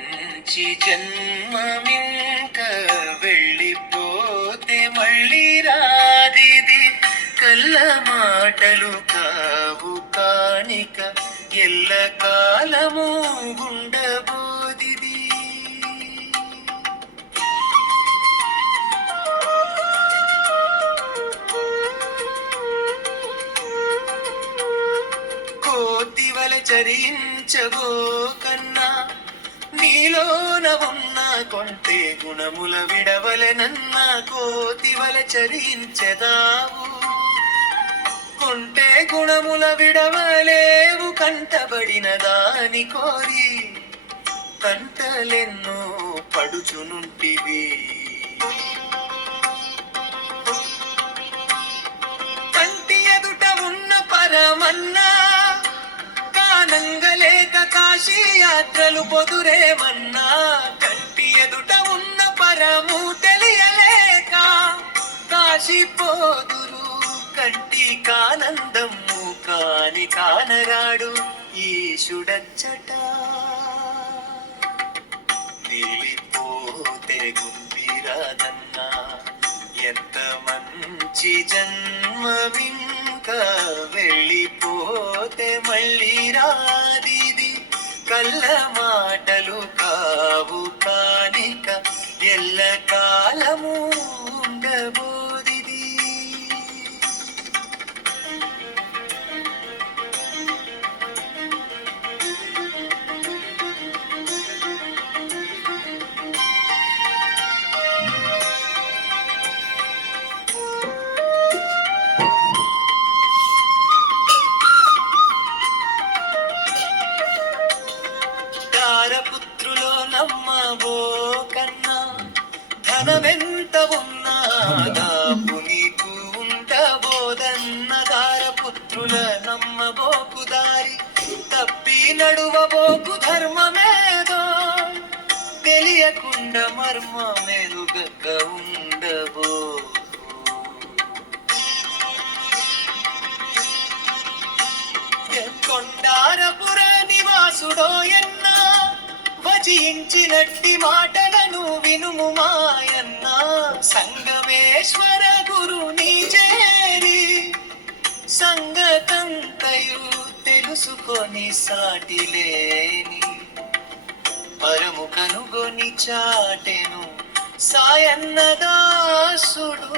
మంచి జన్మమింక వెళ్ళిపోతే మళ్ళీ రాదిది. కళ్ళ మాటలు కావు కానిక ఎల్ల కాలము గుండబోదిది. కోతివల చరించబో కన్నా నీలోన ఉన్న కొంటే గుణముల విడవలెనన్న. కోతివల చరించెదావు కొంటే గుణముల విడవలేవు. కంటబడిన దాని కోరి కంటలెన్నో పడుచునుంటివి. కంటి ఎదుట ఉన్న పరమన్నా కానంగలేక కాశీ యాత్రలు పొదురేమన్నా. కంటి ఎదుట ఉన్న పరము తెలియలేక కాశీ పోదురు. కంటి కానందము కాని కానరాడు ఈశుడచ్చట. వెళ్ళిపోతే గుండిరాదన్నా ఎంత మంచి జన్మవింక వెళ్ళిపోతే మళ్ళీ రాదిది. కళ్ళ మాటలు కావు కానిక ఎల్ల కాలము ఉండబోదిది. పుత్రులో నమ్మబో కన్నా ధనమెంత ఉన్నా దాపు నీకు ఉండబోదన్న. దారపుత్రుల నమ్మబోకు దారి తప్పి నడువబోకు. ధర్మమేదో తెలియకుండా మర్మమెరుగక ఉండబో. కొండారపుర నివాసుడో ఎన్నా వచించినట్టి మాటలను వినుము మాయన్న. సంగమేశ్వర గురుని చేరి సంగతంతయు తెలుసుకొని సాటిలేని పరము కనుగొని చాటెను సాయన్న దాసుడు.